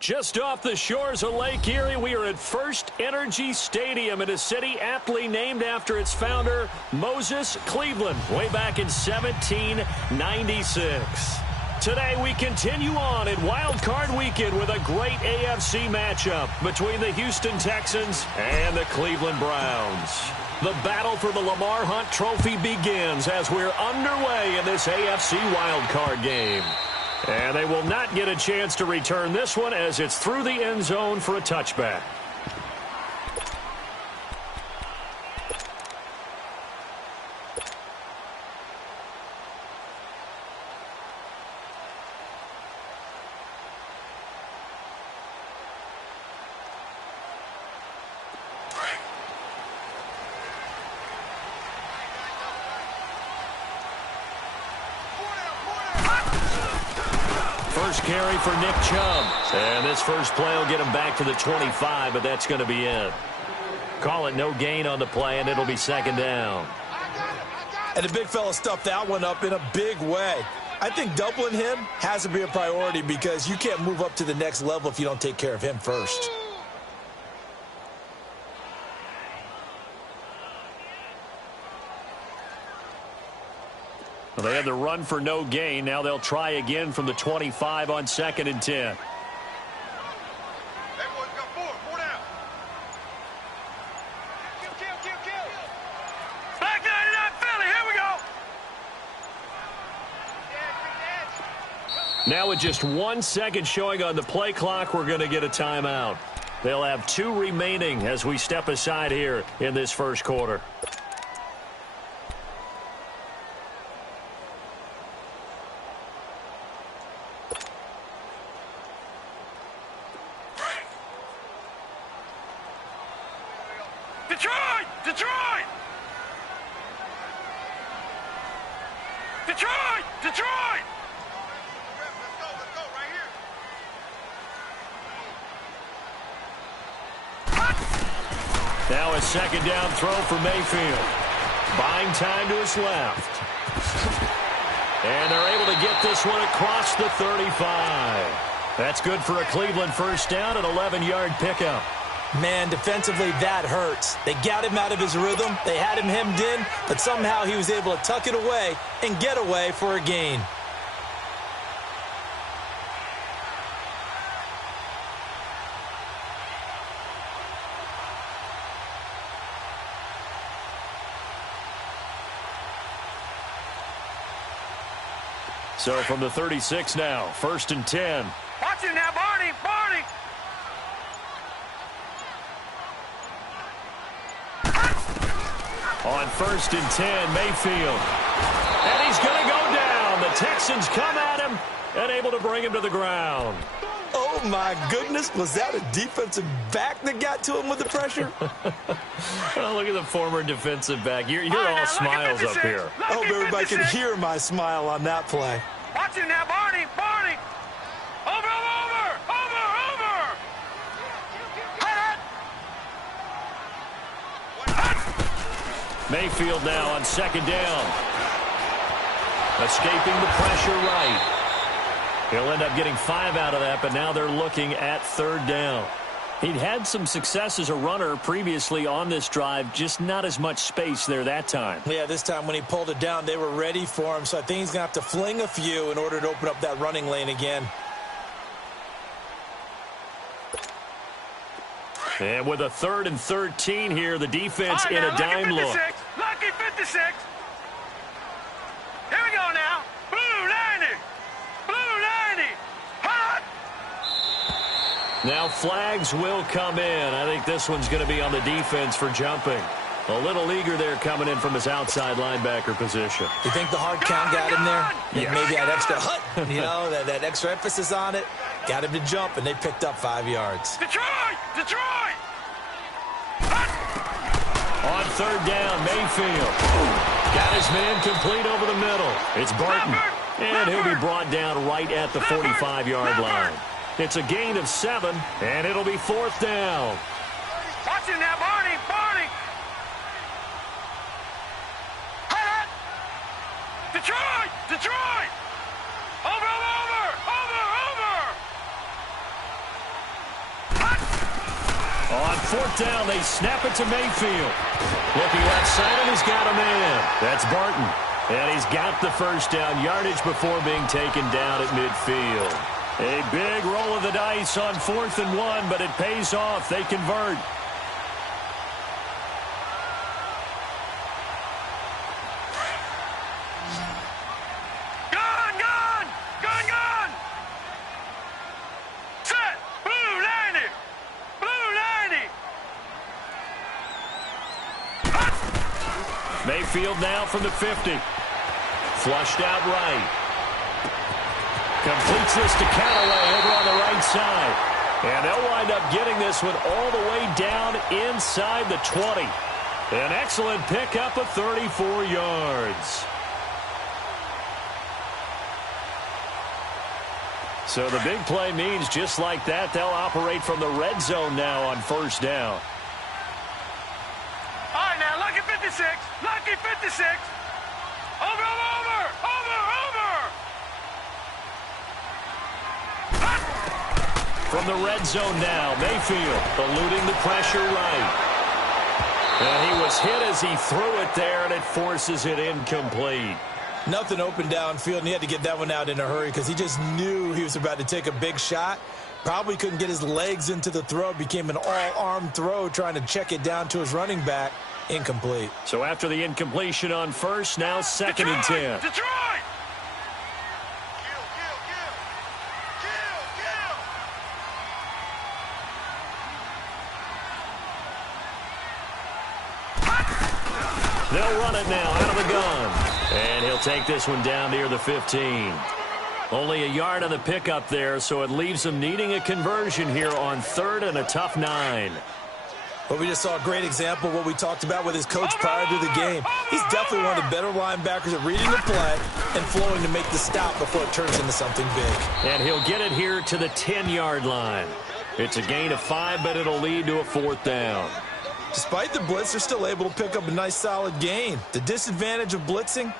Just off the shores of Lake Erie, we are at First Energy Stadium in a city aptly named after its founder, Moses Cleveland, way back in 1796. Today, we continue on in Wild Card Weekend with a great AFC matchup between the Houston Texans and the Cleveland Browns. The battle for the Lamar Hunt Trophy begins as we're underway in this AFC Wild Card game. And they will not get a chance to return this one as it's through the end zone for a touchback. First carry for Nick Chubb. And this first play will get him back to the 25, but that's going to be it. Call it no gain on the play, and it'll be second down. And the big fella stuffed that one up in a big way. I think doubling him has to be a priority because you can't move up to the next level if you don't take care of him first. Well, they had the run for no gain. Now they'll try again from the 25 on 2nd and 10. Back 99 Philly, here we go. Now with just 1 second showing on the play clock, we're going to get a timeout. They'll have 2 remaining as we step aside here in this first quarter. Detroit! Detroit! Detroit! Detroit! Let's go right here. Now a second down throw for Mayfield. Buying time to his left. And they're able to get this one across the 35. That's good for a Cleveland first down, an 11-yard pickup. Man, defensively, that hurts. They got him out of his rhythm. They had him hemmed in, but somehow he was able to tuck it away and get away for a gain. So from the 36 now, 1st and 10. Watch it now, Barney! Barney! On 1st and 10, Mayfield. And he's going to go down. The Texans come at him and able to bring him to the ground. Oh, my goodness. Was that a defensive back that got to him with the pressure? Oh, look at the former defensive back. You're all smiles up here. I hope everybody can hear my smile on that play. Watch it now, Barney! Barney! Over! Mayfield now on 2nd down. Escaping the pressure right. He'll end up getting 5 out of that, but now they're looking at 3rd down. He'd had some success as a runner previously on this drive, just not as much space there that time. Yeah, this time when he pulled it down, they were ready for him, so I think he's going to have to fling a few in order to open up that running lane again. And with a 3rd and 13 here, the defense in a dime look. Lucky 56. Here we go now. Blue 90. Blue 90. Hot. Now flags will come in. I think this one's going to be on the defense for jumping. A little eager there coming in from his outside linebacker position. You think the hard count got him there? Yeah. Maybe that extra that extra emphasis on it. Got him to jump, and they picked up 5 yards. Detroit! Detroit! On 3rd down, Mayfield. Got his man complete over the middle. It's Barton. And he'll be brought down right at the 45-yard line. It's a gain of 7, and it'll be 4th down. Watch it now, Barney! Barney! Detroit! Detroit! Over! fourth down, they snap it to Mayfield. Looking left side, and he's got a man. That's Barton. And he's got the first down yardage before being taken down at midfield. A big roll of the dice on 4th and 1, but it pays off. They convert. Mayfield now from the 50. Flushed out right. Completes this to Callaway over on the right side. And they'll wind up getting this one all the way down inside the 20. An excellent pickup of 34 yards. So the big play means just like that, they'll operate from the red zone now on first down. All right, now, lucky 56. Lucky 56. Over. From the red zone now, Mayfield eluding the pressure right. And he was hit as he threw it there, and it forces it incomplete. Nothing open downfield, and he had to get that one out in a hurry because he just knew he was about to take a big shot. Probably couldn't get his legs into the throw. Became an all-arm throw trying to check it down to his running back. Incomplete. So after the incompletion on first, now 2nd and 10. Detroit! They'll run it now out of the gun. And he'll take this one down near the 15. Only a yard on the pickup there, so it leaves them needing a conversion here on 3rd and a tough 9. Well, we just saw a great example of what we talked about with his coach prior to the game. He's definitely one of the better linebackers at reading the play and flowing to make the stop before it turns into something big. And he'll get it here to the 10-yard line. It's a gain of 5, but it'll lead to a 4th down. Despite the blitz, they're still able to pick up a nice, solid gain. The disadvantage of blitzing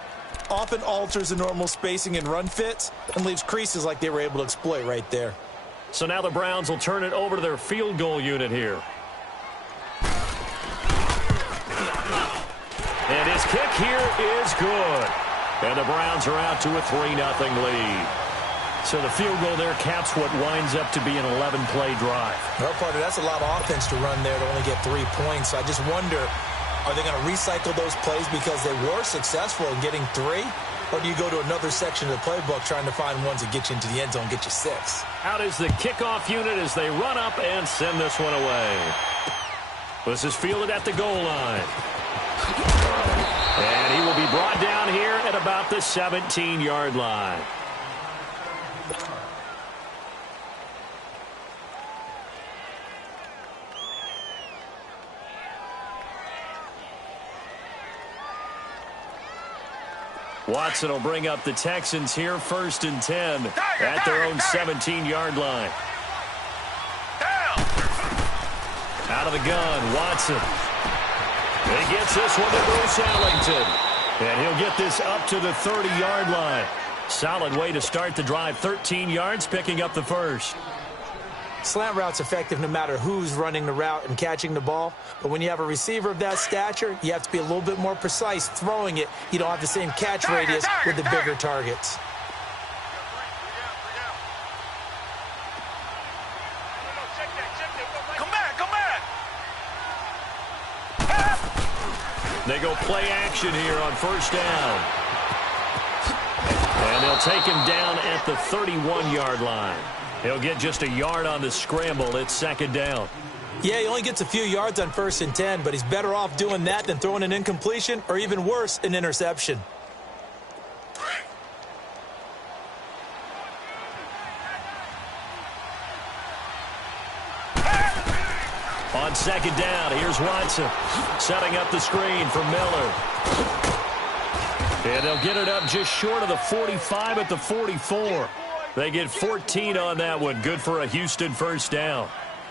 often alters the normal spacing and run fits and leaves creases like they were able to exploit right there. So now the Browns will turn it over to their field goal unit here. And his kick here is good. And the Browns are out to a 3-0 lead. So the field goal there caps what winds up to be an 11-play drive. Well, partner, that's a lot of offense to run there to only get 3 points. So I just wonder, are they going to recycle those plays because they were successful in getting 3? Or do you go to another section of the playbook trying to find ones that get you into the end zone, get you 6? Out is the kickoff unit as they run up and send this one away. This is fielded at the goal line. And he will be brought down here at about the 17-yard line. Watson will bring up the Texans here, 1st and 10 at their own 17-yard line. Out of the gun, Watson. He gets this one to Bruce Ellington. And he'll get this up to the 30-yard line. Solid way to start the drive, 13 yards, picking up the first. Slant route's effective no matter who's running the route and catching the ball. But when you have a receiver of that stature, you have to be a little bit more precise throwing it. You don't have the same catch radius with the bigger targets. Come back! They go play action here on first down. And they'll take him down at the 31-yard line. He'll get just a yard on the scramble. It's 2nd down. Yeah, he only gets a few yards on 1st and 10, but he's better off doing that than throwing an incompletion or even worse, an interception. On 2nd down, here's Watson setting up the screen for Miller. And they'll get it up just short of the 45 at the 44. They get 14 on that one. Good for a Houston first down.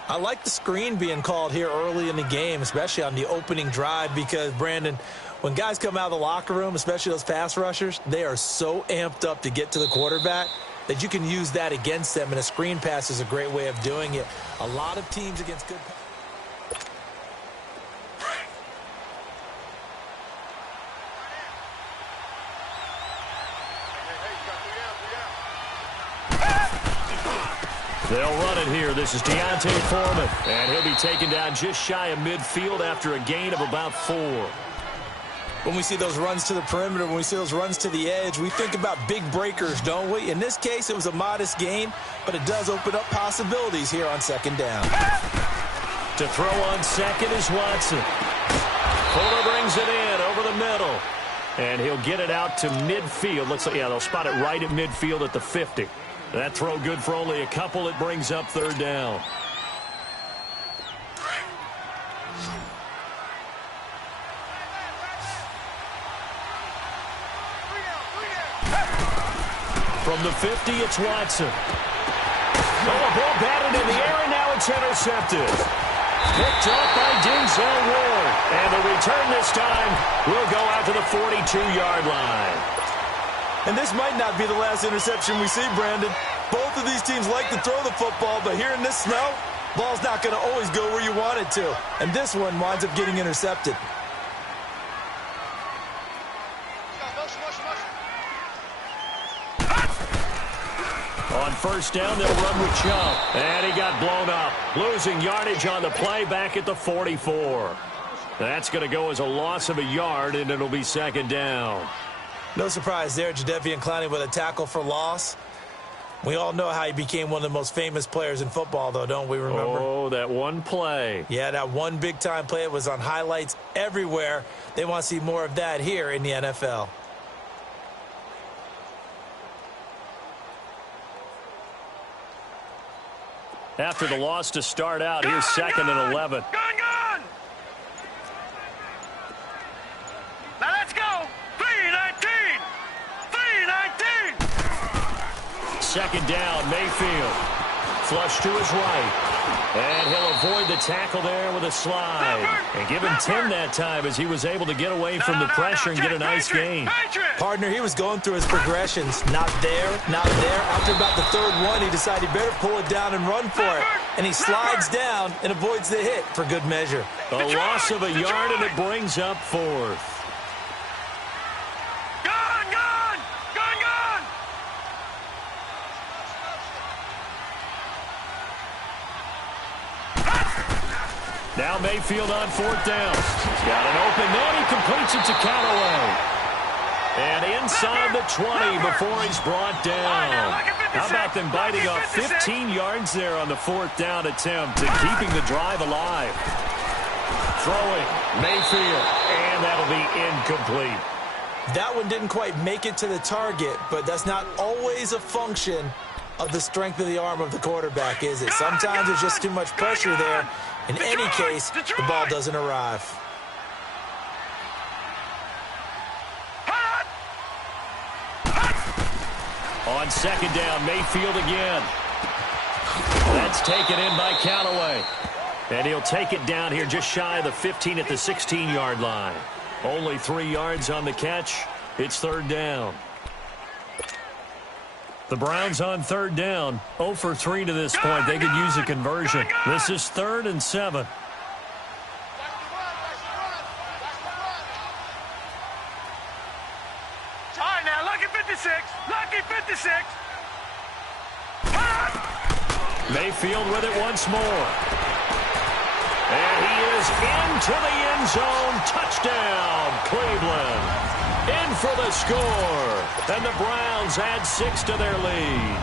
I like the screen being called here early in the game, especially on the opening drive, because, Brandon, when guys come out of the locker room, especially those pass rushers, they are so amped up to get to the quarterback that you can use that against them, and a screen pass is a great way of doing it. A lot of teams against good... They'll run it here. This is Deontay Foreman. And he'll be taken down just shy of midfield after a gain of about 4. When we see those runs to the perimeter, when we see those runs to the edge, we think about big breakers, don't we? In this case, it was a modest gain, but it does open up possibilities here on second down. To throw on second is Watson. Fuller brings it in over the middle. And he'll get it out to midfield. Looks like, yeah, they'll spot it right at midfield at the 50. That throw good for only a couple. It brings up third down. From the 50, it's Watson. Oh, a ball batted in the air, and now it's intercepted. Picked up by Denzel Ward. And the return this time will go out to the 42-yard line. And this might not be the last interception we see, Brandon. Both of these teams like to throw the football, but here in this snow, ball's not going to always go where you want it to. And this one winds up getting intercepted. On first down, they'll run with Chubb. And he got blown up. Losing yardage on the play back at the 44. That's going to go as a loss of a yard, and it'll be second down. No surprise there, Jadeveon Clowney with a tackle for loss. We all know how he became one of the most famous players in football, though, don't we remember? Oh, that one play. Yeah, that one big-time play. It was on highlights everywhere. They want to see more of that here in the NFL. After the loss to start out, here's second and 11. Gone! Now let's go! 3-19! 3-19! Second down, Mayfield. Flush to his right. And he'll avoid the tackle there with a slide. And give him 10 that time as he was able to get away from the pressure and get a nice gain. Partner, he was going through his progressions. Not there, not there. After about the third one, he decided he better pull it down and run for it. And he slides down and avoids the hit for good measure. A loss of a yard, and it brings up fourth. Now Mayfield on fourth down. He's got an open man. He completes it to Callaway. And inside the 20 before he's brought down. How about them biting off 15 yards there on the fourth down attempt and keeping the drive alive. Throwing, Mayfield, and that'll be incomplete. That one didn't quite make it to the target, but that's not always a function of the strength of the arm of the quarterback, is it? Sometimes there's just too much pressure there. In any case, the ball doesn't arrive. On second down, Mayfield again. That's taken in by Callaway. And he'll take it down here just shy of the 15 at the 16-yard line. Only 3 yards on the catch. It's third down. The Browns on third down. 0 for 3 to this point. They could use a conversion. This is 3rd and 7. All right, now, lucky 56. Lucky 56. Mayfield with it once more. And he is into the end zone. Touchdown, Cleveland. In for the score. And the Browns add 6 to their lead.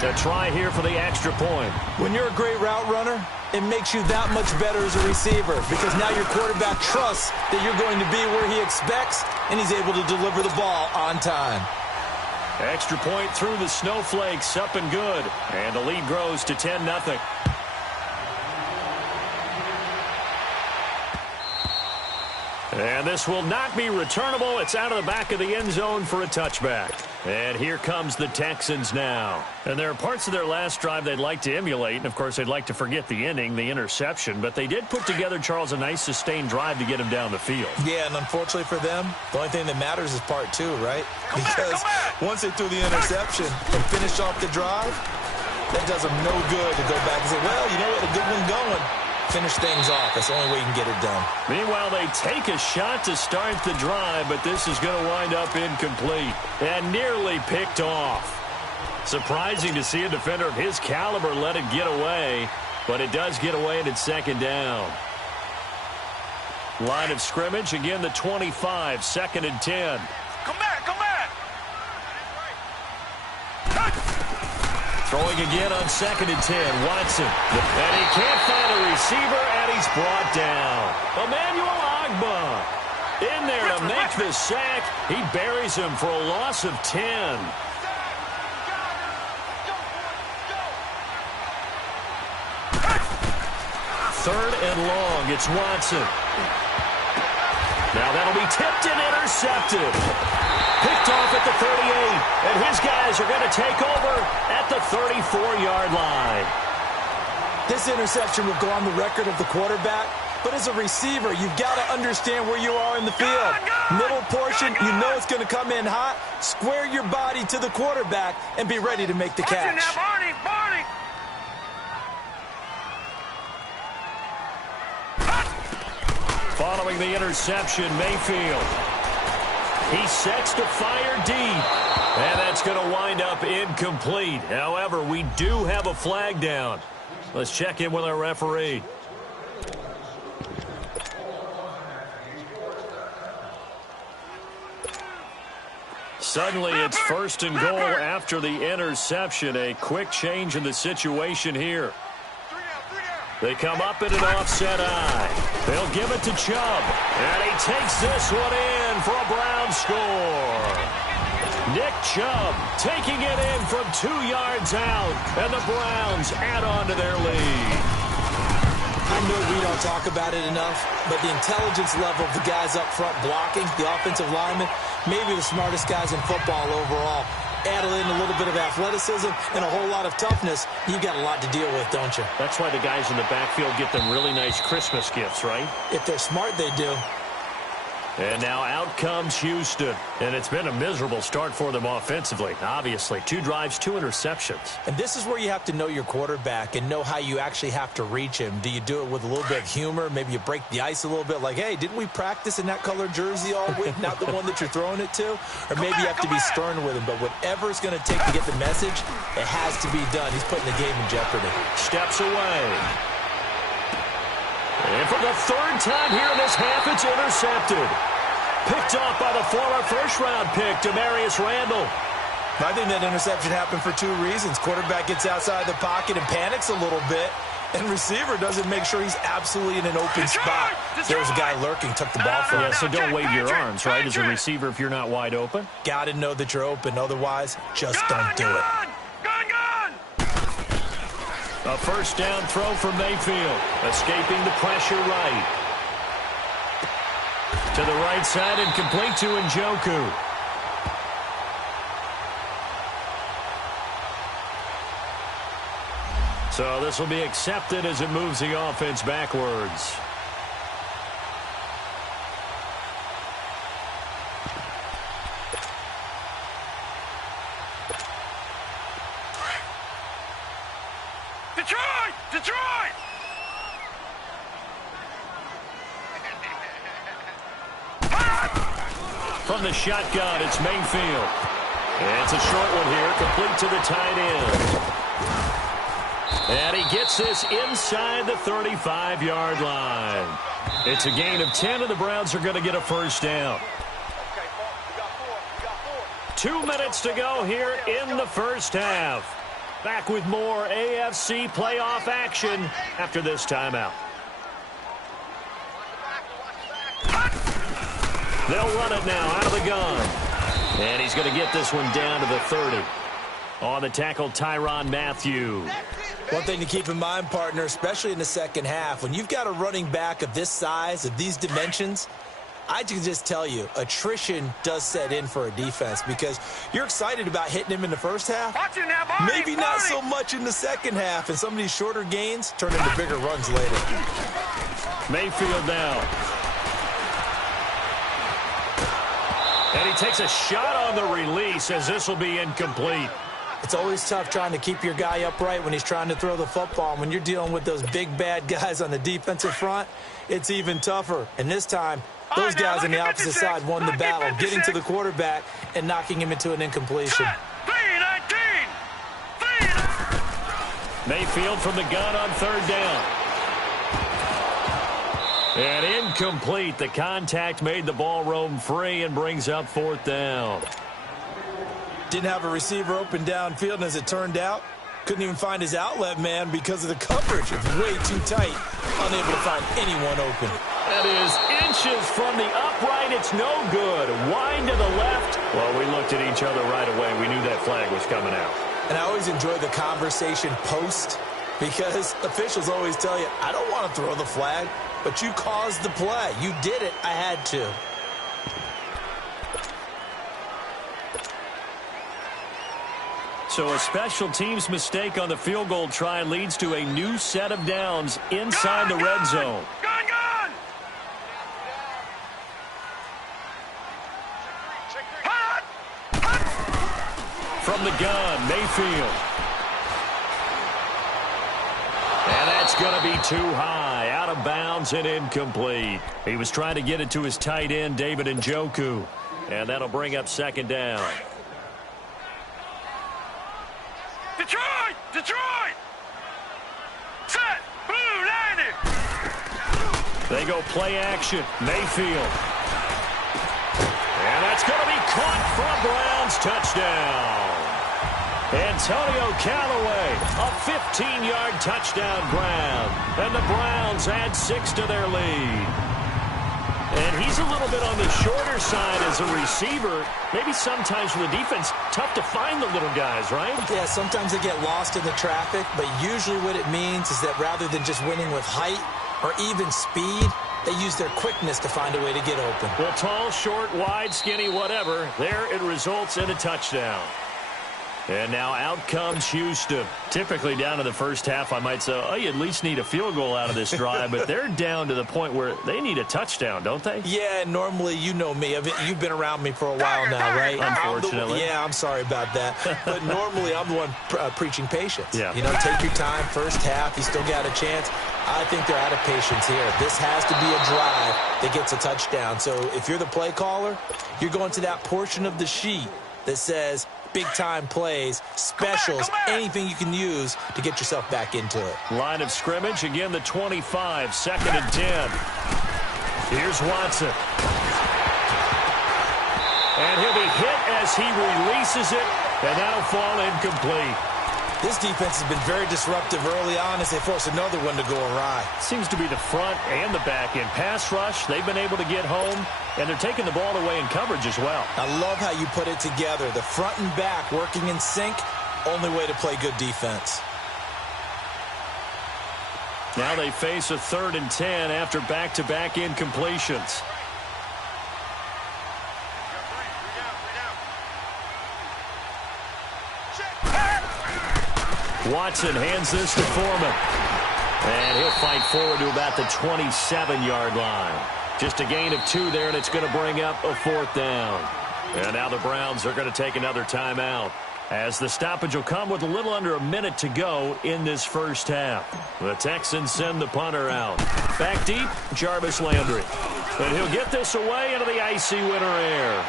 To try here for the extra point. When you're a great route runner, it makes you that much better as a receiver because now your quarterback trusts that you're going to be where he expects, and he's able to deliver the ball on time. Extra point through the snowflakes, up and good. And the lead grows to 10-0. And this will not be returnable. It's out of the back of the end zone for a touchback. And here comes the Texans now. And there are parts of their last drive they'd like to emulate. And, of course, they'd like to forget the inning, the interception. But they did put together, Charles, a nice sustained drive to get him down the field. Yeah, and unfortunately for them, the only thing that matters is part 2, right? Because once they threw the interception and finished off the drive, that does them no good to go back and say, well, you know what, a good one going. Finish things off. That's the only way you can get it done. Meanwhile, they take a shot to start the drive, but this is going to wind up incomplete and nearly picked off. Surprising to see a defender of his caliber let it get away, but it does get away and it's second down. Line of scrimmage, again the 25, 2nd and 10. Come back, come back. Throwing again on 2nd and 10, Watson. And he can't find a receiver, and he's brought down. Emmanuel Ogbah in there to make the sack. He buries him for a loss of 10. Third and long, it's Watson. Now that'll be tipped and intercepted. Picked off at the 38, and his guys are going to take over at the 34-yard line. This interception will go on the record of the quarterback, but as a receiver, you've got to understand where you are in the field. Middle portion, you know it's going to come in hot. Square your body to the quarterback and be ready to make the catch. Barney. Following the interception, Mayfield. He sets to fire deep. And that's going to wind up incomplete. However, we do have a flag down. Let's check in with our referee. Suddenly, it's 1st and goal after the interception. A quick change in the situation here. They come up in an offset eye. They'll give it to Chubb. And he takes this one in for a Browns score. Nick Chubb taking it in from 2 yards out. And the Browns add on to their lead. I know we don't talk about it enough, but the intelligence level of the guys up front blocking, the offensive linemen, maybe the smartest guys in football overall. Add in a little bit of athleticism and a whole lot of toughness, you've got a lot to deal with, don't you? That's why the guys in the backfield get them really nice Christmas gifts, right? If they're smart, they do. And now out comes Houston. And it's been a miserable start for them offensively, obviously. 2 drives, 2 interceptions. And this is where you have to know your quarterback and know how you actually have to reach him. Do you do it with a little bit of humor? Maybe you break the ice a little bit like, hey, didn't we practice in that color jersey all week? Not the one that you're throwing it to? Or maybe you have to be stern with him. But whatever it's going to take to get the message, it has to be done. He's putting the game in jeopardy. Steps away. And for the 3rd time here in this half, it's intercepted. Picked off by the former first-round pick, Demarius Randall. I think that interception happened for 2 reasons. Quarterback gets outside the pocket and panics a little bit, and receiver doesn't make sure he's absolutely in an open spot. There was a guy lurking, took the ball from him. Yeah, so don't wave your arms, right, as a receiver if you're not wide open? Got to know that you're open. Otherwise, just don't do it. A 1st down throw for Mayfield, escaping the pressure right. To the right side and complete to Njoku. So this will be accepted as it moves the offense backwards. Detroit! From the shotgun, it's Mayfield. And it's a short one here, complete to the tight end. And he gets this inside the 35-yard line. It's a gain of 10, and the Browns are going to get a 1st down. 2 minutes to go here in the 1st half. Back with more AFC playoff action after this timeout. They'll run it now out of the gun. And he's going to get this one down to the 30. On the tackle, Tyrann Mathieu. One thing to keep in mind, partner, especially in the 2nd half, when you've got a running back of this size, of these dimensions, I can just tell you, attrition does set in for a defense because you're excited about hitting him in the 1st half. Maybe not so much in the 2nd half, and some of these shorter gains turn into bigger runs later. Mayfield now. And he takes a shot on the release as this will be incomplete. It's always tough trying to keep your guy upright when he's trying to throw the football. And when you're dealing with those big, bad guys on the defensive front, it's even tougher. And this time, those guys on the opposite side won the battle, getting to the quarterback and knocking him into an incompletion. Mayfield from the gun on third down. And incomplete. The contact made the ball roam free and brings up fourth down. Didn't have a receiver open downfield, and as it turned out, couldn't even find his outlet man because of the coverage. It's way too tight. Unable to find anyone open. That is inches from the upright. It's no good. Wind to the left. Well, we looked at each other right away. We knew that flag was coming out. And I always enjoy the conversation post because officials always tell you, I don't want to throw the flag, but you caused the play. You did it. I had to. So a special teams mistake on the field goal try leads to a new set of downs inside the red zone. Gun! Hot! From the gun, Mayfield. And that's going to be too high, out of bounds and incomplete. He was trying to get it to his tight end, David Njoku. And that'll bring up second down. Detroit! Set! Blue 90! They go play action. Mayfield. And that's going to be caught for a Browns touchdown. Antonio Callaway, a 15-yard touchdown grab. And the Browns add 6 to their lead. And he's a little bit on the shorter side as a receiver. Maybe sometimes for the defense, tough to find the little guys, right? Yeah, sometimes they get lost in the traffic, but usually what it means is that rather than just winning with height or even speed, they use their quickness to find a way to get open. Well, tall, short, wide, skinny, whatever, there it results in a touchdown. And now out comes Houston. Typically down to the first half, I might say, oh, you at least need a field goal out of this drive, but they're down to the point where they need a touchdown, don't they? Yeah, normally, you know me. You've been around me for a while now, right? Unfortunately. I'm sorry about that. But normally, I'm the one preaching patience. Yeah. You know, take your time, first half, you still got a chance. I think they're out of patience here. This has to be a drive that gets a touchdown. So if you're the play caller, you're going to that portion of the sheet that says big-time plays, specials, anything you can use to get yourself back into it. Line of scrimmage, again, the 25, 2nd and 10. Here's Watson. And he'll be hit as he releases it, and that'll fall incomplete. This defense has been very disruptive early on as they force another one to go awry. Seems to be the front and the back end. Pass rush, they've been able to get home, and they're taking the ball away in coverage as well. I love how you put it together. The front and back working in sync, only way to play good defense. Now they face a 3rd and 10 after back-to-back incompletions. Watson hands this to Foreman. And he'll fight forward to about the 27-yard line. Just a gain of 2 there, and it's going to bring up a 4th down. And now the Browns are going to take another timeout, as the stoppage will come with a little under a minute to go in this first half. The Texans send the punter out. Back deep, Jarvis Landry. And he'll get this away into the icy winter air.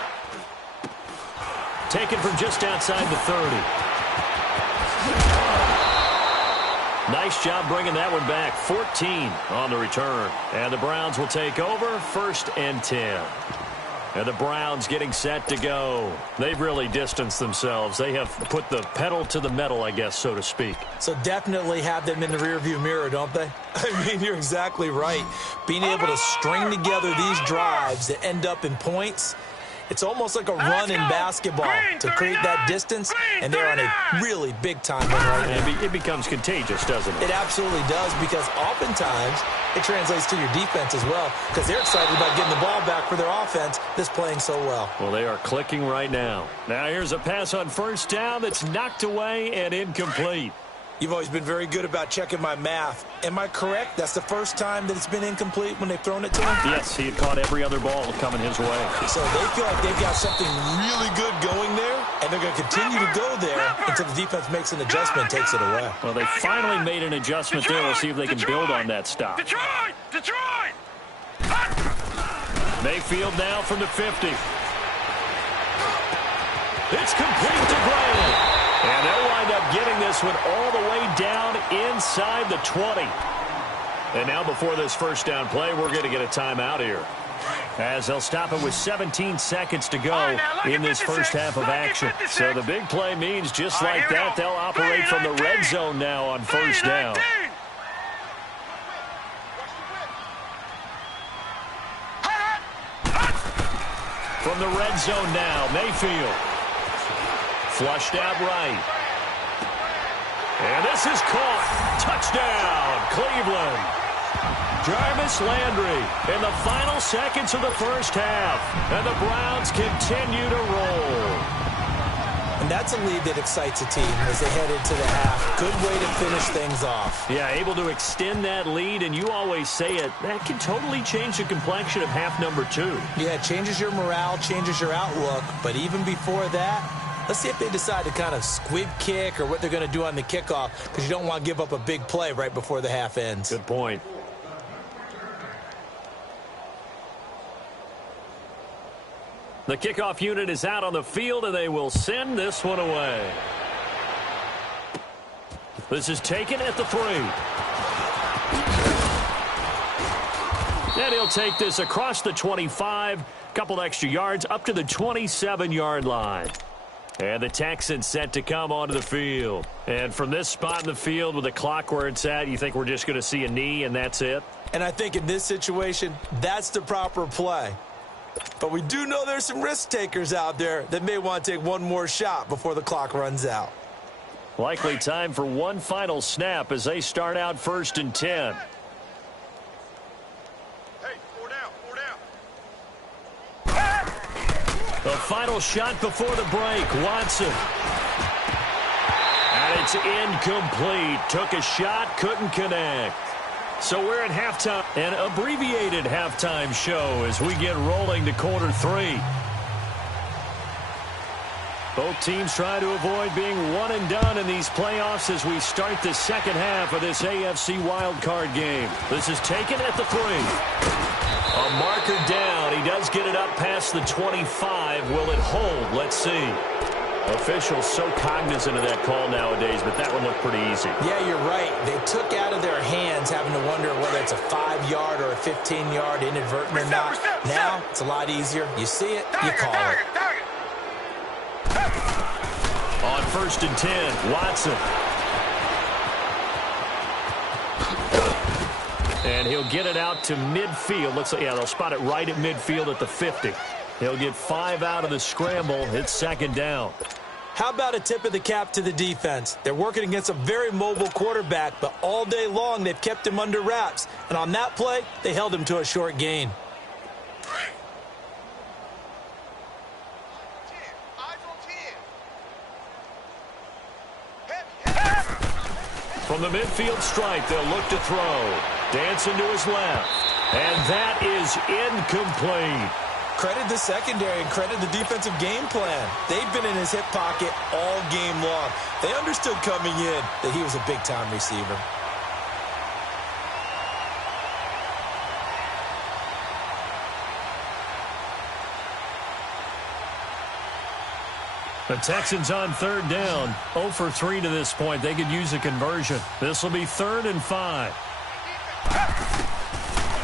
Taken from just outside the 30. Nice job bringing that one back. 14 on the return. And the Browns will take over, 1st and 10. And the Browns getting set to go. They've really distanced themselves. They have put the pedal to the metal, I guess, so to speak. So definitely have them in the rearview mirror, don't they? I mean, you're exactly right. Being able to string together these drives that end up in points, it's almost like a run in basketball to create that distance, and they're on a really big-time run right now. It becomes contagious, doesn't it? It absolutely does, because oftentimes it translates to your defense as well, because they're excited about getting the ball back for their offense that's playing so well. Well, they are clicking right now. Now here's a pass on 1st down that's knocked away and incomplete. You've always been very good about checking my math. Am I correct? That's the first time that it's been incomplete when they've thrown it to him? Yes, he had caught every other ball coming his way. So they feel like they've got something really good going there, and they're going to continue to go there until the defense makes an adjustment and takes it away. Well, they finally made an adjustment there. We'll see if they can build on that stop. Detroit! Mayfield now from the 50. It's complete to Graham. And they'll wind up getting this one all the way down inside the 20. And now before this first down play, we're going to get a timeout here, as they'll stop it with 17 seconds to go in this first half of action. So the big play means just like that, they'll operate from the red zone now on first down. From the red zone now, Mayfield. Flushed out right. And this is caught. Touchdown, Cleveland. Jarvis Landry in the final seconds of the first half. And the Browns continue to roll. And that's a lead that excites a team as they head into the half. Good way to finish things off. Yeah, able to extend that lead, and you always say it, that can totally change the complexion of half number 2. Yeah, it changes your morale, changes your outlook. But even before that, let's see if they decide to kind of squib kick or what they're going to do on the kickoff, because you don't want to give up a big play right before the half ends. Good point. The kickoff unit is out on the field, and they will send this one away. This is taken at the 3. And he'll take this across the 25, couple extra yards up to the 27-yard line. And the Texans set to come onto the field. And from this spot in the field with the clock where it's at, you think we're just going to see a knee and that's it? And I think in this situation, that's the proper play. But we do know there's some risk takers out there that may want to take one more shot before the clock runs out. Likely time for one final snap as they start out 1st and 10. Hey, 4 down. The final shot before the break, Watson. And it's incomplete. Took a shot, couldn't connect. So we're at halftime, an abbreviated halftime show as we get rolling to quarter 3. Both teams try to avoid being one and done in these playoffs as we start the second half of this AFC wildcard game. This is taken at the 3. A marker down. He does get it up past the 25. Will it hold? Let's see. Officials so cognizant of that call nowadays, but that one looked pretty easy. Yeah, you're right. They took out of their hands having to wonder whether it's a 5-yard or a 15-yard inadvertent or not. Now, it's a lot easier. You see it, you call it. On 1st and 10, Watson. And he'll get it out to midfield. Looks like, yeah, they'll spot it right at midfield at the 50. He'll get 5 out of the scramble. It's 2nd down. How about a tip of the cap to the defense? They're working against a very mobile quarterback, but all day long they've kept him under wraps. And on that play, they held him to a short gain. From the midfield stripe, they'll look to throw. Dancing to his left. And that is incomplete. Credit the secondary and credit the defensive game plan. They've been in his hip pocket all game long. They understood coming in that he was a big-time receiver. The Texans on 3rd down. 0 for 3 to this point. They could use a conversion. This will be 3rd and 5.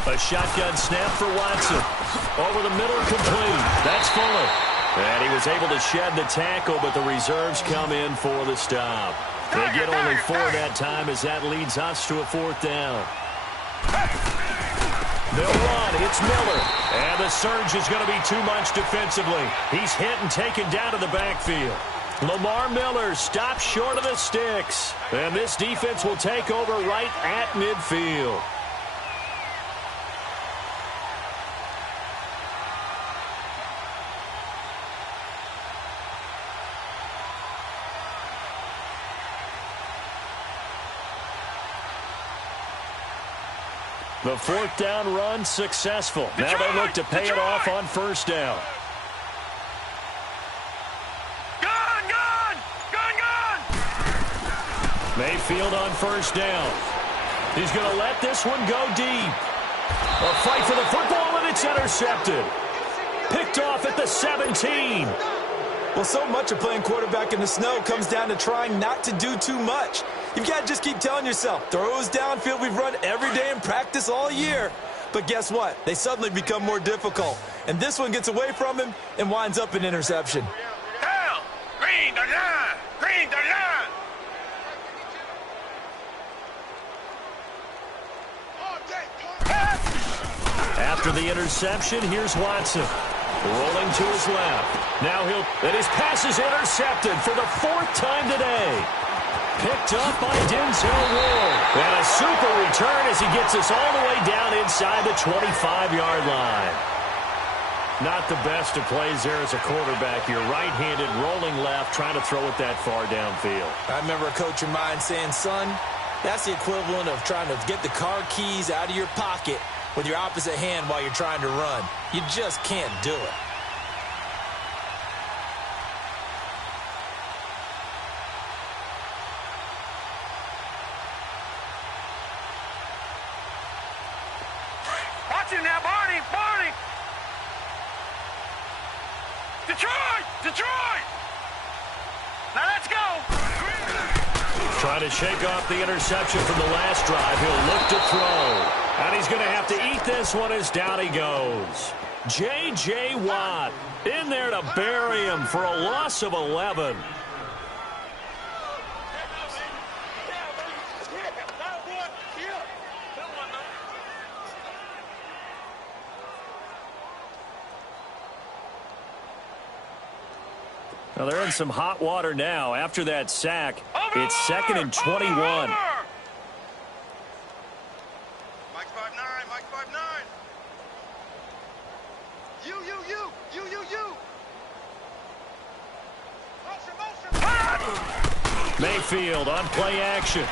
A shotgun snap for Watson. Over the middle, complete. That's Fuller. And he was able to shed the tackle, but the reserves come in for the stop. They get only 4 that time as that leads us to a 4th down. They'll run. It's Miller. And the surge is going to be too much defensively. He's hit and taken down to the backfield. Lamar Miller stops short of the sticks. And this defense will take over right at midfield. The 4th down run successful. Now they look to pay it off on 1st down. Gun! Mayfield on 1st down. He's going to let this one go deep. A fight for the football, and it's intercepted. Picked off at the 17. Well, so much of playing quarterback in the snow comes down to trying not to do too much. You've got to just keep telling yourself, throws downfield we've run every day in practice all year. But guess what? They suddenly become more difficult. And this one gets away from him and winds up an interception. Down. Green the line. Green the line. After the interception, here's Watson. Rolling to his left. Now and his pass is intercepted for the 4th time today. Picked up by Denzel Ward. And a super return as he gets us all the way down inside the 25-yard line. Not the best of plays there as a quarterback. You're right-handed, rolling left, trying to throw it that far downfield. I remember a coach of mine saying, son, that's the equivalent of trying to get the car keys out of your pocket with your opposite hand while you're trying to run. You just can't do it. Watch him now, Barney. Barney. Detroit. Detroit. Now let's go. Trying to shake off the interception from the last drive. He'll look to throw. And he's going to have to eat this one as down he goes. J.J. Watt in there to bury him for a loss of 11. Well, they're in some hot water now. After that sack, it's 2nd and 21. Mike 5'9", Mike 5'9". You. Motion. Mayfield on play action.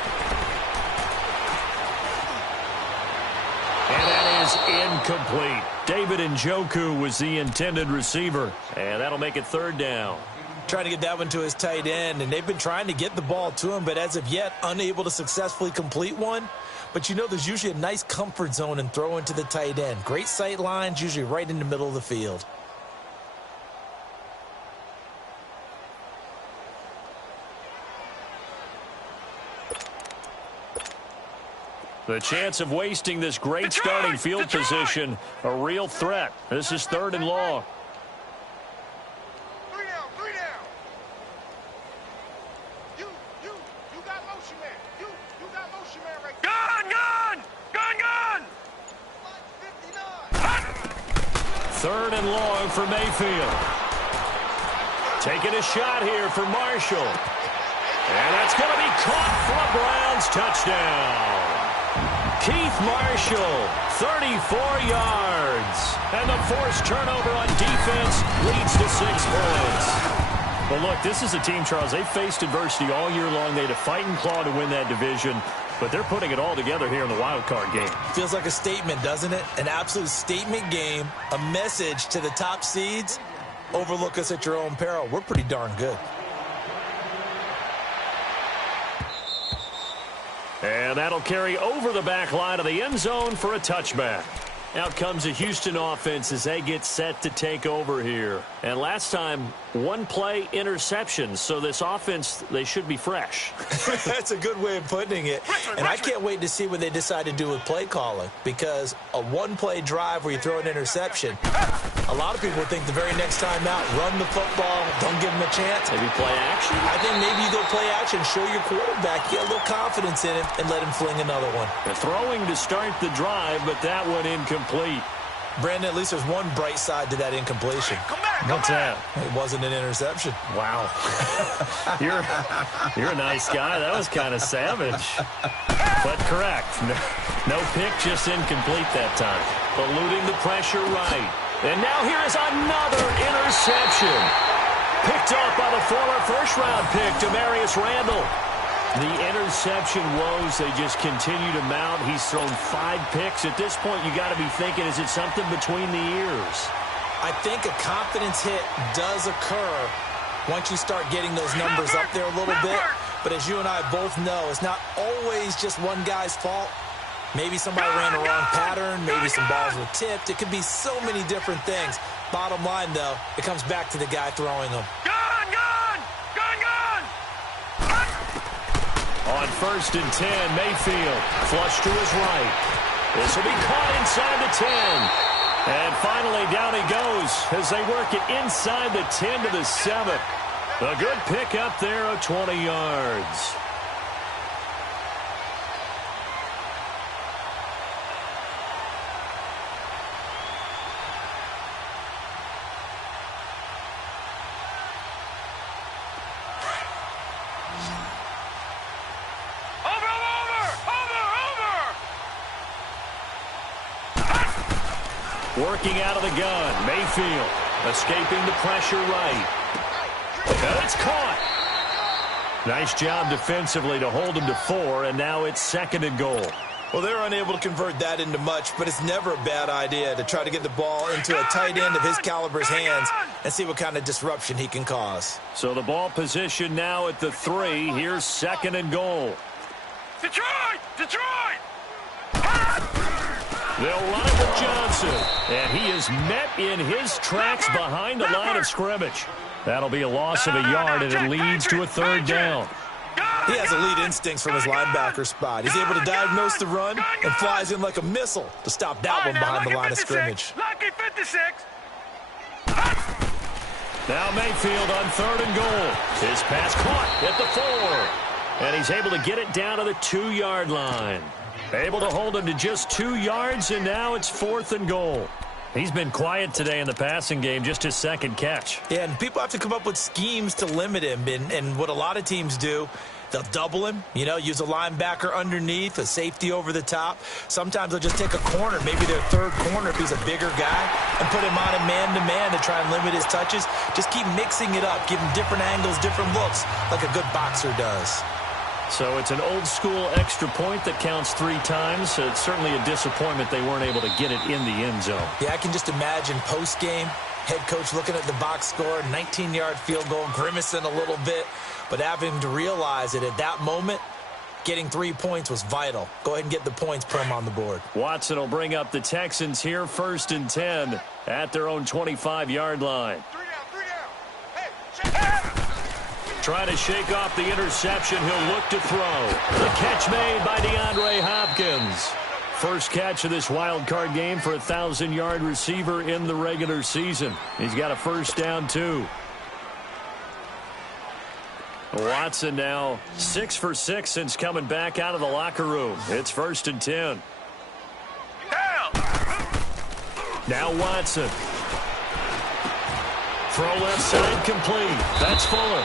And that is incomplete. David Njoku was the intended receiver. And that'll make it 3rd down. Trying to get that one to his tight end, and they've been trying to get the ball to him, but as of yet, unable to successfully complete one. But you know there's usually a nice comfort zone in throwing to the tight end. Great sight lines, usually right in the middle of the field. The chance of wasting this great starting field position, a real threat. This is 3rd and long. Third and long for Mayfield. Taking a shot here for Marshall. And that's going to be caught for a Browns touchdown. Keith Marshall, 34 yards. And the forced turnover on defense leads to 6 points. Well, look, this is a team, Charles, they've faced adversity all year long. They had to fight and claw to win that division. But they're putting it all together here in the wild card game. Feels like a statement, doesn't it? An absolute statement game, a message to the top seeds. Overlook us at your own peril. We're pretty darn good. And that'll carry over the back line of the end zone for a touchback. Out comes the Houston offense as they get set to take over here. And last time, 1 play interception. So this offense, they should be fresh. That's a good way of putting it. And I can't wait to see what they decide to do with play calling. Because a 1-play drive where you throw an interception, a lot of people think the very next time out, run the football, don't give them a chance. Maybe play action? I think maybe you go play action, show your quarterback, get a little confidence in him, and let him fling another one. The throwing to start the drive, but that one incomplete. Brandon, at least there's one bright side to that incompletion. What's that? It wasn't an interception. Wow. You're a nice guy. That was kind of savage. But correct. No pick, just incomplete that time. Eluding the pressure right. And now here is another interception. Picked off by the former first-round pick, Demarius Randall. The interception woes, they just continue to mount. He's thrown 5 picks. At this point, you got to be thinking, is it something between the ears? I think a confidence hit does occur once you start getting those numbers up there a little bit. But as you and I both know, it's not always just one guy's fault. Maybe somebody ran a wrong pattern. Maybe some balls were tipped. It could be so many different things. Bottom line, though, it comes back to the guy throwing them. Gun! On On 1st and 10, Mayfield flush to his right. This will be caught inside the 10. And finally, down he goes as they work it inside the 10 to the 7. A good pickup there of 20 yards. Working out of the gun, Mayfield escaping the pressure right. And it's caught. Nice job defensively to hold him to 4, and now it's 2nd and goal. Well, they're unable to convert that into much, but it's never a bad idea to try to get the ball into a tight end of his caliber's hands and see what kind of disruption he can cause. So the ball position now at the 3. Here's 2nd and goal. Detroit! Detroit! They'll run it with Johnson, and he is met in his tracks behind the line of scrimmage. That'll be a loss of a yard, and it leads to a 3rd down. He has elite instincts from his linebacker spot. He's able to diagnose the run and flies in like a missile to stop that one behind the line of scrimmage. Lucky 56. Now Mayfield on 3rd and goal. His pass caught at the 4, and he's able to get it down to the 2-yard line. Able to hold him to just 2 yards, and now it's 4th and goal. He's been quiet today in the passing game, just his 2nd catch. Yeah, and people have to come up with schemes to limit him, and what a lot of teams do, they'll double him, use a linebacker underneath, a safety over the top. Sometimes they'll just take a corner, maybe their 3rd corner if he's a bigger guy, and put him on a man-to-man to try and limit his touches. Just keep mixing it up, give him different angles, different looks, like a good boxer does. So it's an old-school extra point that counts 3 times. So it's certainly a disappointment they weren't able to get it in the end zone. Yeah, I can just imagine post-game, head coach looking at the box score, 19-yard field goal, grimacing a little bit, but having him to realize that at that moment, getting 3 points was vital. Go ahead and get the points, put them on the board. Watson will bring up the Texans here, 1st and 10 at their own 25-yard line. 3 down. Hey, Trying to shake off the interception. He'll look to throw. The catch made by DeAndre Hopkins. First catch of this wild card game for a 1,000-yard receiver in the regular season. He's got a 1st down, too. Watson now 6 for 6 since coming back out of the locker room. It's 1st and 10. Now Watson. Throw left side complete. That's Fuller.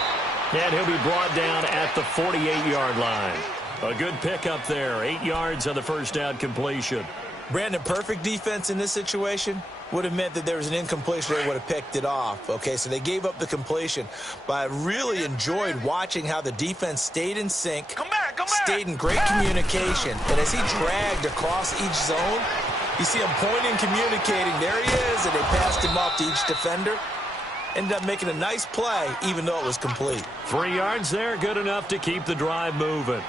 And he'll be brought down at the 48-yard line. A good pickup there. 8 yards on the 1st down completion. Brandon, perfect defense in this situation would have meant that there was an incompletion. They would have picked it off. Okay, so they gave up the completion. But I really enjoyed watching how the defense stayed in sync, stayed in great communication. And as he dragged across each zone, you see him pointing, communicating. There he is, and they passed him off to each defender. Ended up making a nice play, even though it was complete. 3 yards there, good enough to keep the drive moving.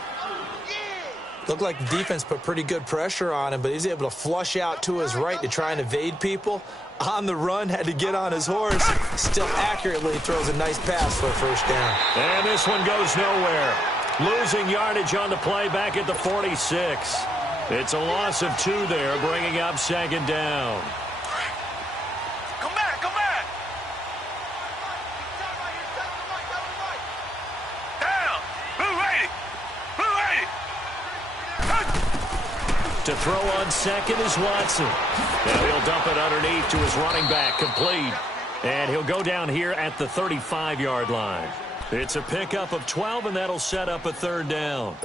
Looked like the defense put pretty good pressure on him, but he's able to flush out to his right to try and evade people. On the run, had to get on his horse. Still accurately throws a nice pass for a 1st down. And this one goes nowhere. Losing yardage on the play back at the 46. It's a loss of 2 there, bringing up 2nd down. To throw on 2nd is Watson. Now he'll dump it underneath to his running back, complete. And he'll go down here at the 35-yard line. It's a pickup of 12, and that'll set up a 3rd down.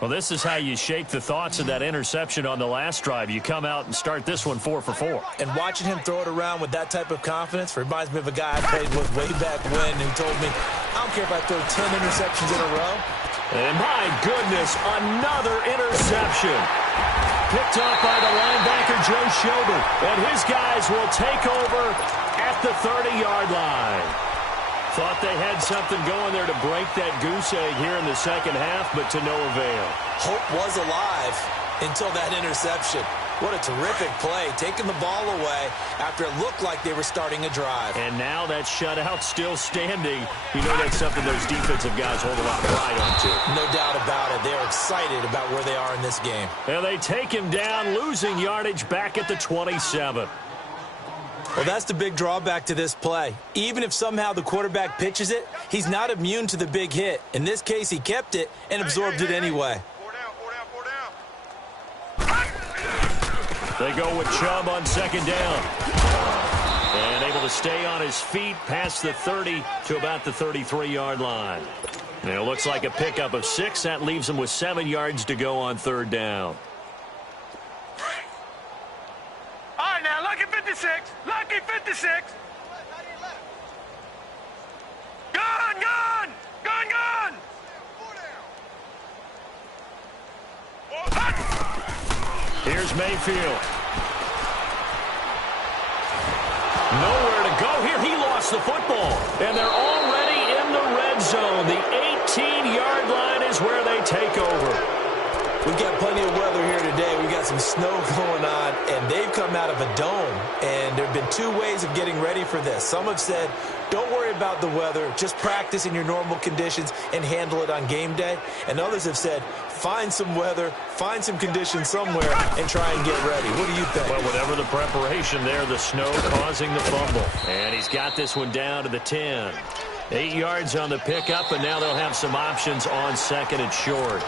Well, this is how you shake the thoughts of that interception on the last drive. You come out and start this one 4 for 4. And watching him throw it around with that type of confidence reminds me of a guy I played with way back when who told me, I don't care if I throw 10 interceptions in a row. And my goodness, another interception. Picked off by the linebacker, Joe Schobert. And his guys will take over at the 30-yard line. Thought they had something going there to break that goose egg here in the 2nd half, but to no avail. Hope was alive until that interception. What a terrific play, taking the ball away after it looked like they were starting a drive. And now that shutout still standing. You know that's something those defensive guys hold a lot of pride on, too. No doubt excited about where they are in this game. And they take him down, losing yardage back at the 27. Well, that's the big drawback to this play. Even if somehow the quarterback pitches it, he's not immune to the big hit. In this case, he kept it and absorbed it anyway. They go with Chubb on second down. And able to stay on his feet past the 30 to about the 33-yard line. And it looks like a pickup of 6. That leaves him with 7 yards to go on third down. All right, now, lucky 56. Lucky 56. Gun, gun. Gun, gun. Here's Mayfield. Nowhere to go here. He lost the football. And they're already in the red zone. The 18-yard line is where they take over. We've got plenty of weather here today. We've got some snow going on, and they've come out of a dome. And there have been 2 ways of getting ready for this. Some have said, don't worry about the weather. Just practice in your normal conditions and handle it on game day. And others have said, find some weather, find some conditions somewhere, and try and get ready. What do you think? Well, whatever the preparation there, the snow causing the fumble. And he's got this one down to the 10. 8 yards on the pickup, and now they'll have some options on second and short.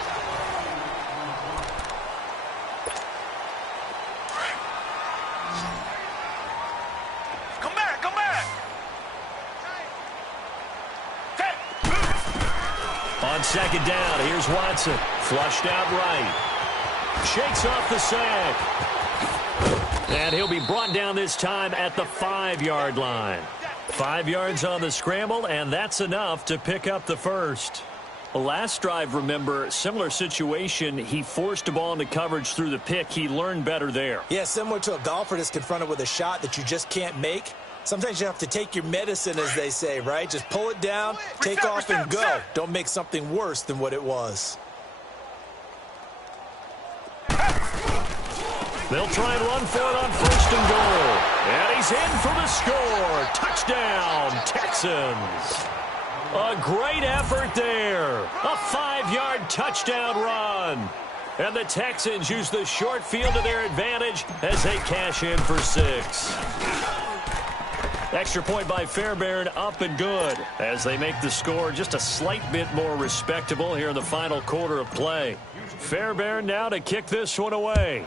On second down, here's Watson. Flushed out right. Shakes off the sack. And he'll be brought down this time at the 5-yard line. 5 yards on the scramble, and that's enough to pick up the first. Last drive, remember, similar situation. He forced a ball into coverage through the pick. He learned better there. Yeah, similar to a golfer that's confronted with a shot that you just can't make. Sometimes you have to take your medicine, as they say, right? Just pull it down, take off, and go. Don't make something worse than what it was. They'll try and run for it on first and goal. And he's in for the score. Touchdown, Texans. A great effort there. A 5-yard touchdown run. And the Texans use the short field to their advantage as they cash in for 6. Extra point by Fairbairn, up and good, as they make the score just a slight bit more respectable here in the final quarter of play. Fairbairn now to kick this one away.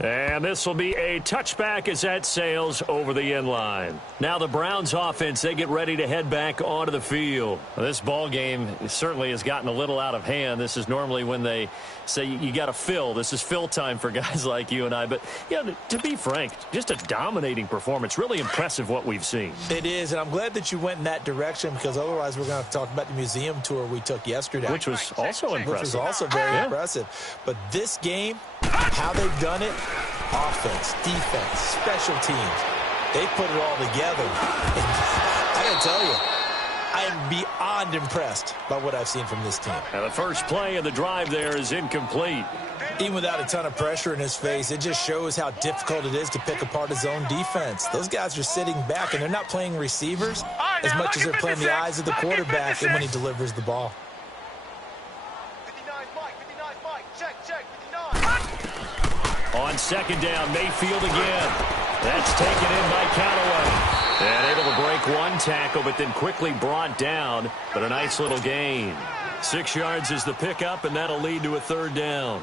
And this will be a touchback as that sails over the end line. Now the Browns offense, they get ready to head back onto the field. This ball game certainly has gotten a little out of hand. This is normally when they say you got to fill. This is fill time for guys like you and I. But, yeah, to be frank, just a dominating performance. Really impressive what we've seen. It is, and I'm glad that you went in that direction, because otherwise we're going to have to talk about the museum tour we took yesterday. Which was also impressive. Which was also very impressive. But this game, how they've done it, offense, defense, special teams, they put it all together. And I got to tell you, I am beyond impressed by what I've seen from this team. And the first play of the drive there is incomplete. Even without a ton of pressure in his face, it just shows how difficult it is to pick apart his own defense. Those guys are sitting back, and they're not playing receivers as much as they're playing the eyes of the quarterback and when he delivers the ball. 59 Mike, check, 59. On second down, Mayfield again. That's taken in by Callaway. And able to break one tackle, but then quickly brought down. But a nice little gain. 6 yards is the pickup, and that'll lead to a third down.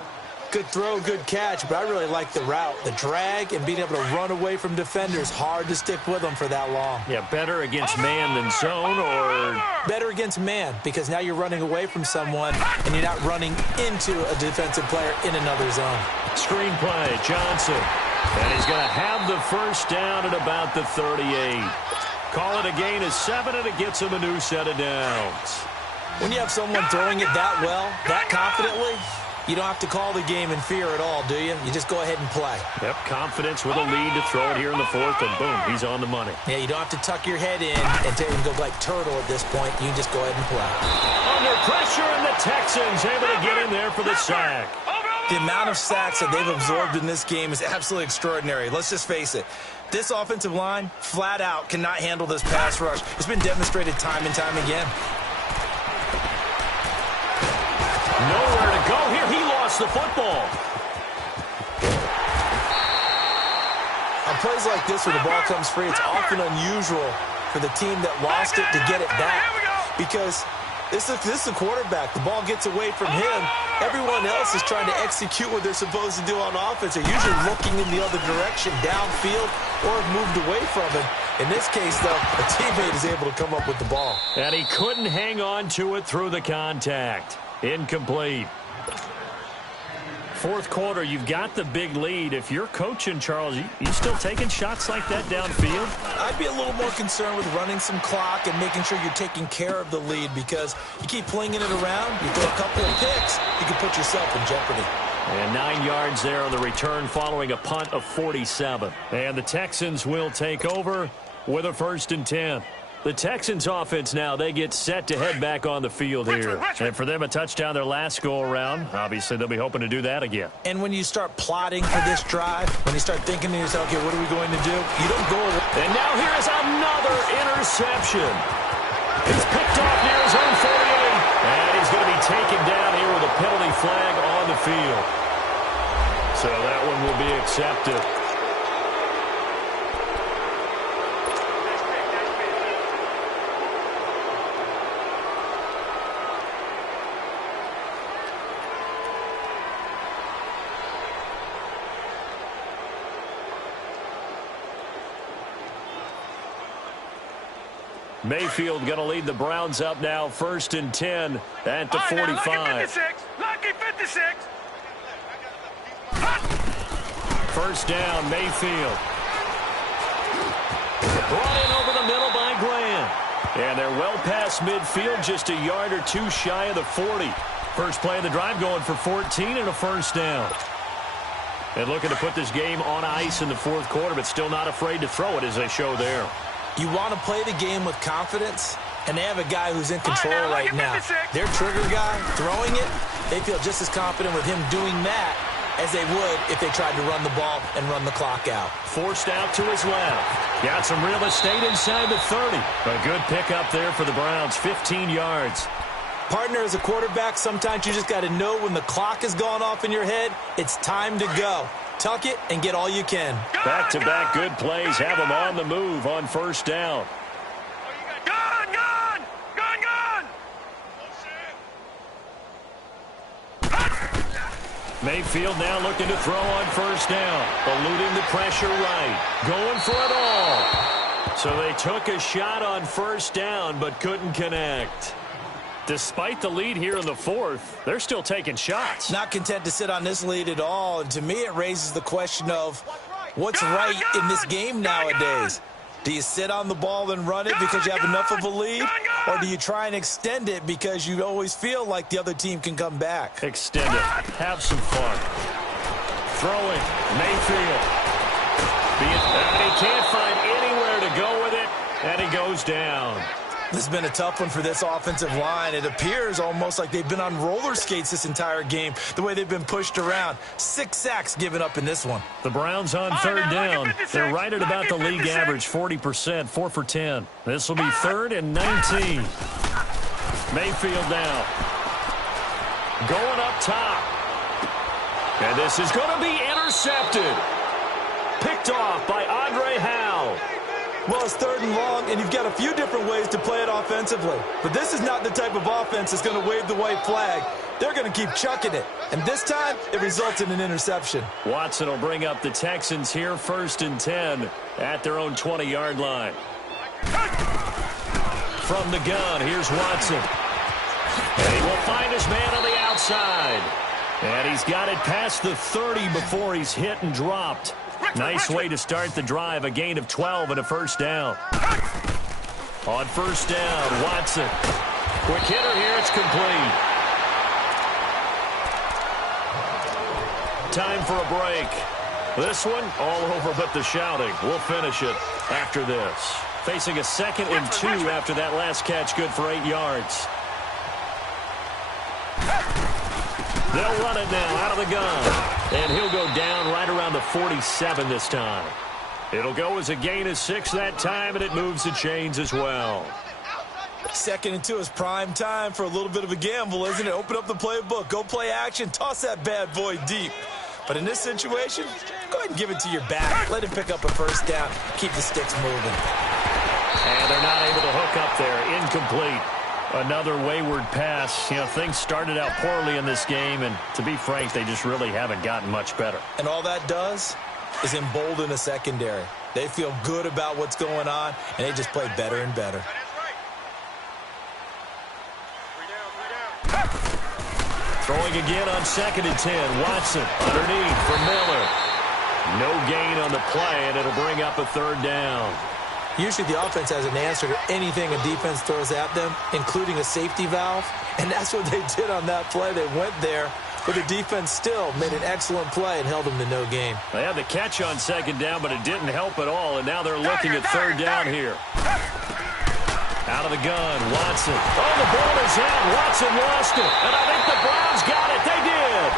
Good throw, good catch, but I really like the route. The drag and being able to run away from defenders. Hard to stick with them for that long. Yeah, better against man than zone, or better against man, because now you're running away from someone and you're not running into a defensive player in another zone. Screen play, Johnson. And he's going to have the first down at about the 38. Call it a gain of 7, and it gets him a new set of downs. When you have someone throwing it that well, that confidently, you don't have to call the game in fear at all, do you? You just go ahead and play. Yep, confidence with a lead to throw it here in the fourth, and boom, he's on the money. Yeah, you don't have to tuck your head in and go like turtle at this point. You can just go ahead and play. Under pressure, and the Texans able to get in there for the sack. The amount of sacks that they've absorbed in this game is absolutely extraordinary. Let's just face it. This offensive line, flat out, cannot handle this pass rush. It's been demonstrated time and time again. Nowhere to go here. He lost the football. On plays like this where the ball comes free, it's often unusual for the team that lost it to get it back. Because this is a quarterback. The ball gets away from him. Everyone else is trying to execute what they're supposed to do on offense. They're usually looking in the other direction, downfield, or have moved away from it. In this case, though, a teammate is able to come up with the ball. And he couldn't hang on to it through the contact. Incomplete. Fourth quarter, you've got the big lead. If you're coaching, Charles, you still taking shots like that downfield? I'd be a little more concerned with running some clock and making sure you're taking care of the lead, because you keep flinging it around, you throw a couple of picks, you can put yourself in jeopardy. And 9 yards there on the return following a punt of 47. And the Texans will take over with a 1st and 10. The Texans offense now, they get set to head back on the field here. And for them, a touchdown their last go-around. Obviously, they'll be hoping to do that again. And when you start plotting for this drive, when you start thinking to yourself, okay, what are we going to do? You don't go away. And now here is another interception. He's picked off near his own 48. And he's going to be taken down here with a penalty flag on the field. So that one will be accepted. Mayfield going to lead the Browns up now, 1st and 10 at the 45. Lucky 56. First down, Mayfield. Brought in over the middle by Graham. And they're well past midfield, just a yard or two shy of the 40. First play of the drive going for 14 and a first down. And looking to put this game on ice in the fourth quarter, but still not afraid to throw it as they show there. You want to play the game with confidence, and they have a guy who's in control right now. Their trigger guy, throwing it, they feel just as confident with him doing that as they would if they tried to run the ball and run the clock out. Forced out to his left. Got some real estate inside the 30. A good pickup there for the Browns, 15 yards. Partner, as a quarterback, sometimes you just got to know when the clock has gone off in your head, it's time to go. Tuck it and get all you can. Back-to-back good plays have them on the move on first down. Gone! Mayfield now looking to throw on first down. Eluding the pressure right. Going for it all. So they took a shot on first down but couldn't connect. Despite the lead here in the fourth, they're still taking shots. Not content to sit on this lead at all. And to me, it raises the question of what's right in this game nowadays. Do you sit on the ball and run it because you have enough of a lead? Or do you try and extend it because you always feel like the other team can come back? Extend it. Have some fun. Throwing. Mayfield. And he can't find anywhere to go with it. And he goes down. This has been a tough one for this offensive line. It appears almost like they've been on roller skates this entire game, the way they've been pushed around. 6 sacks given up in this one. The Browns on third down. They're right at about the league average, 40%, 4 for 10. This will be 3rd and 19. Mayfield now. Going up top. And this is going to be intercepted. Picked off by Andre Howe. Well, it's 3rd and long, and you've got a few different ways to play it offensively. But this is not the type of offense that's going to wave the white flag. They're going to keep chucking it. And this time, it results in an interception. Watson will bring up the Texans here, 1st and 10 at their own 20-yard line. From the gun, here's Watson. And he will find his man on the outside. And he's got it past the 30 before he's hit and dropped. Nice way to start the drive, a gain of 12 and a first down. On first down, Watson. Quick hitter here, it's complete. Time for a break. This one, all over but the shouting. We'll finish it after this. Facing a 2nd and 2 after that last catch, good for 8 yards. They'll run it now out of the gun. And he'll go down right around the 47 this time. It'll go as a gain of 6 that time, and it moves the chains as well. 2nd and 2 is prime time for a little bit of a gamble, isn't it? Open up the playbook, go play action, toss that bad boy deep. But in this situation, go ahead and give it to your back. Let him pick up a first down. Keep the sticks moving. And they're not able to hook up there. Incomplete. Another wayward pass. You know, things started out poorly in this game, and to be frank, they just really haven't gotten much better. And all that does is embolden the secondary. They feel good about what's going on, and they just play better and better. Throwing again on 2nd and 10. Watson underneath for Miller. No gain on the play, and it'll bring up a 3rd down. Usually the offense has an answer to anything a defense throws at them, including a safety valve, and that's what they did on that play. They went there, but the defense still made an excellent play and held them to no gain. They had the catch on 2nd down, but it didn't help at all, and now they're looking at 3rd down here. Out of the gun, Watson. Oh, the ball is out. Watson lost it, and I think the Browns got it. They did.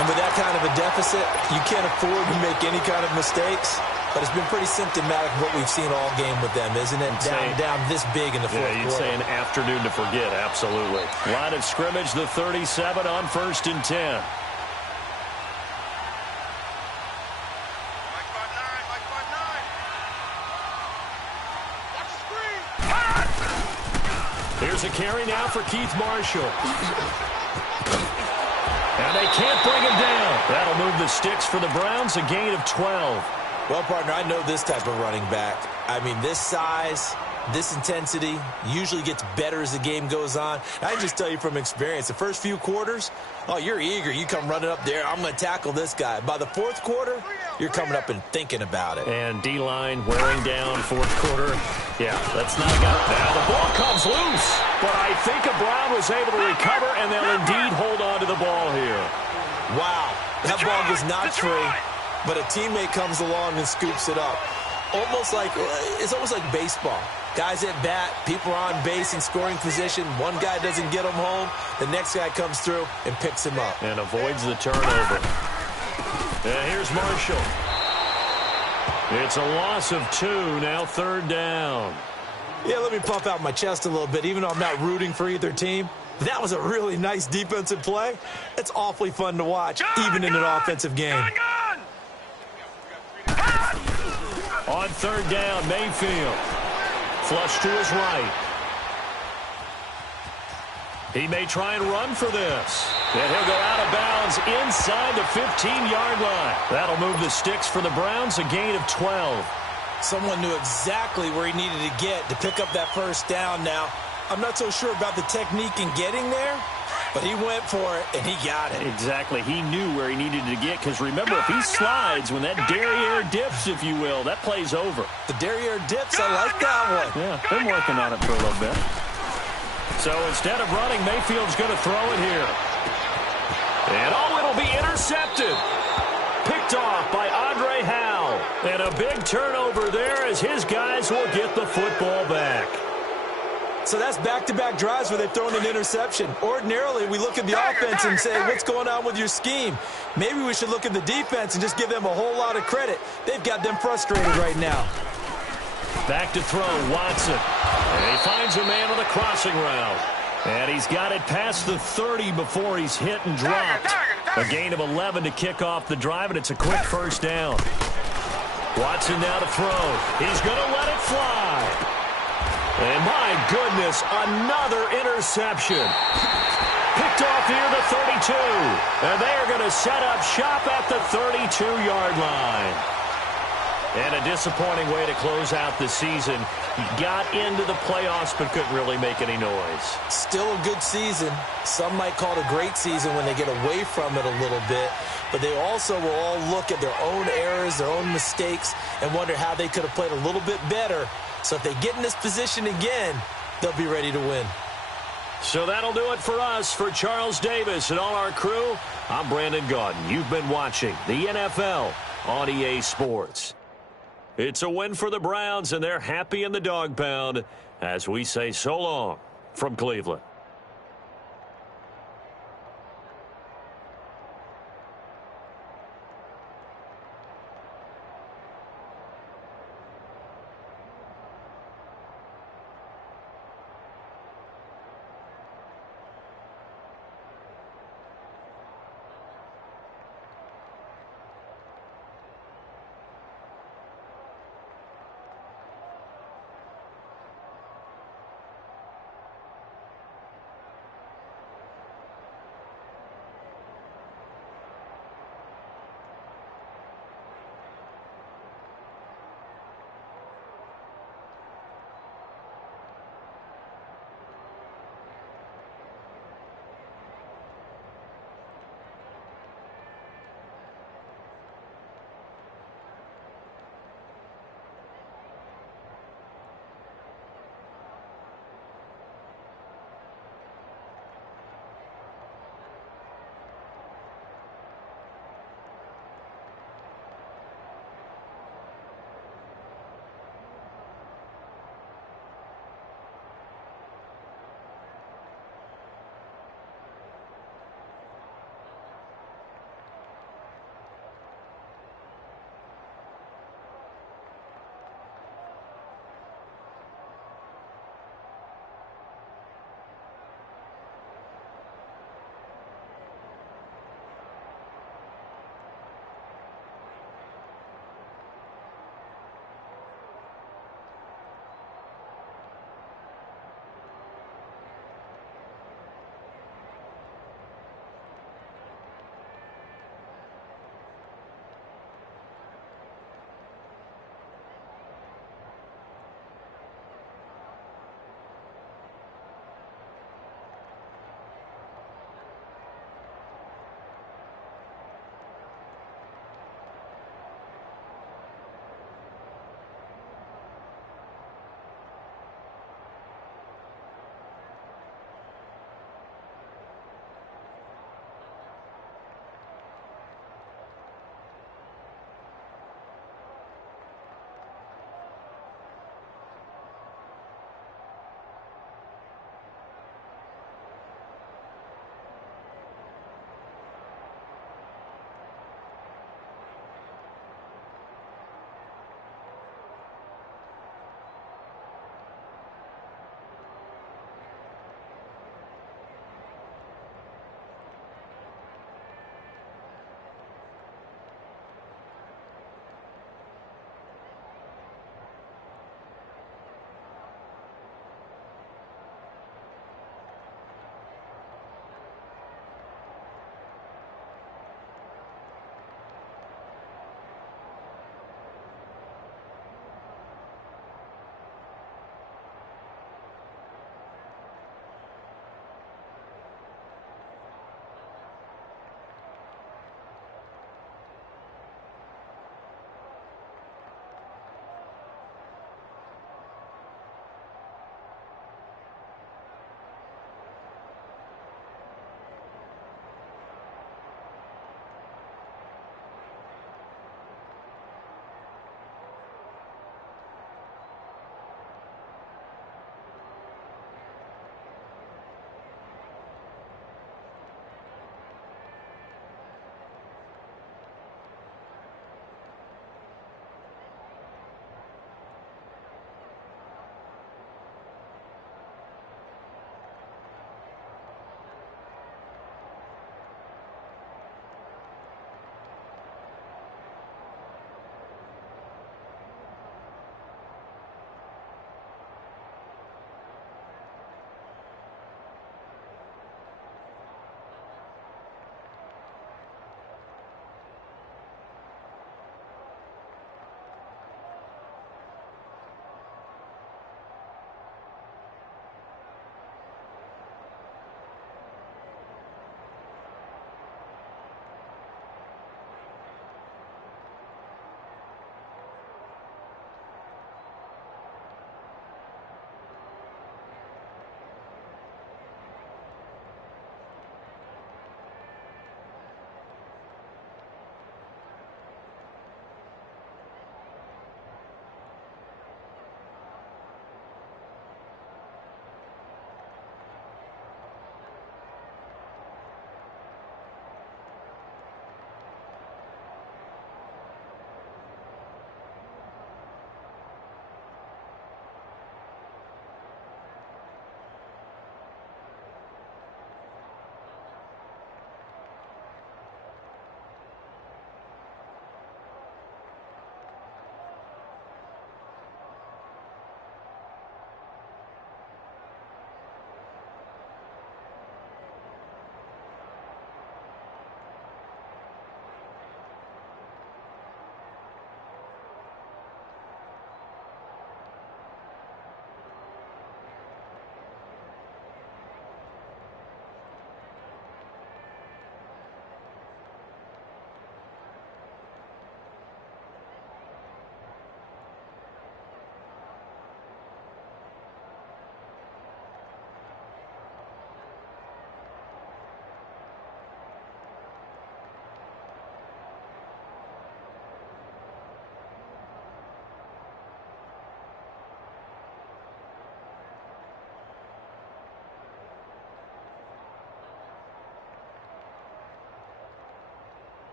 And with that kind of a deficit, you can't afford to make any kind of mistakes. But it's been pretty symptomatic of what we've seen all game with them, isn't it? Down this big in the fourth quarter. Yeah, you'd say an afternoon to forget, absolutely. Line of scrimmage, the 37 on 1st and 10. Here's a carry now for Keith Marshall. And they can't bring him down. That'll move the sticks for the Browns, a gain of 12. Well, partner, I know this type of running back. I mean, this size, this intensity usually gets better as the game goes on. I can just tell you from experience, the first few quarters, oh, you're eager. You come running up there, I'm going to tackle this guy. By the 4th quarter, you're coming up and thinking about it. And D-line wearing down 4th quarter. Yeah, that's not a guy. Now the ball comes loose, but I think a Brown was able to recover, and they'll indeed hold on to the ball here. Wow, that ball was not free. But a teammate comes along and scoops it up. It's almost like baseball. Guys at bat, people are on base in scoring position. One guy doesn't get him home. The next guy comes through and picks him up. And avoids the turnover. And here's Marshall. It's a loss of 2, now 3rd down. Yeah, let me pump out my chest a little bit, even though I'm not rooting for either team. That was a really nice defensive play. It's awfully fun to watch, even in an offensive game. On 3rd down, Mayfield. Flush to his right. He may try and run for this. And he'll go out of bounds inside the 15-yard line. That'll move the sticks for the Browns, a gain of 12. Someone knew exactly where he needed to get to pick up that first down now. I'm not so sure about the technique in getting there, but he went for it, and he got it. Exactly. He knew where he needed to get, because remember, if he slides, when that derriere dips, if you will, that play's over. The derriere dips, I like that one. Yeah, been working on it for a little bit. So instead of running, Mayfield's going to throw it here. And it'll be intercepted. Picked off by Andre Howell. And a big turnover there as his guys will get the football back. So that's back-to-back drives where they've thrown an interception. Ordinarily, we look at the offense and say, what's going on with your scheme? Maybe we should look at the defense and just give them a whole lot of credit. They've got them frustrated right now. Back to throw, Watson. And he finds a man on the crossing route. And he's got it past the 30 before he's hit and dropped. A gain of 11 to kick off the drive, and it's a quick first down. Watson now to throw. He's going to let it fly. And my goodness, another interception. Picked off near the 32. And they are going to set up shop at the 32-yard line. And a disappointing way to close out the season. He got into the playoffs but couldn't really make any noise. Still a good season. Some might call it a great season when they get away from it a little bit. But they also will all look at their own errors, their own mistakes, and wonder how they could have played a little bit better. So if they get in this position again, they'll be ready to win. So that'll do it for us. For Charles Davis and all our crew, I'm Brandon Gaudin. You've been watching the NFL on EA Sports. It's a win for the Browns, and they're happy in the dog pound as we say so long from Cleveland.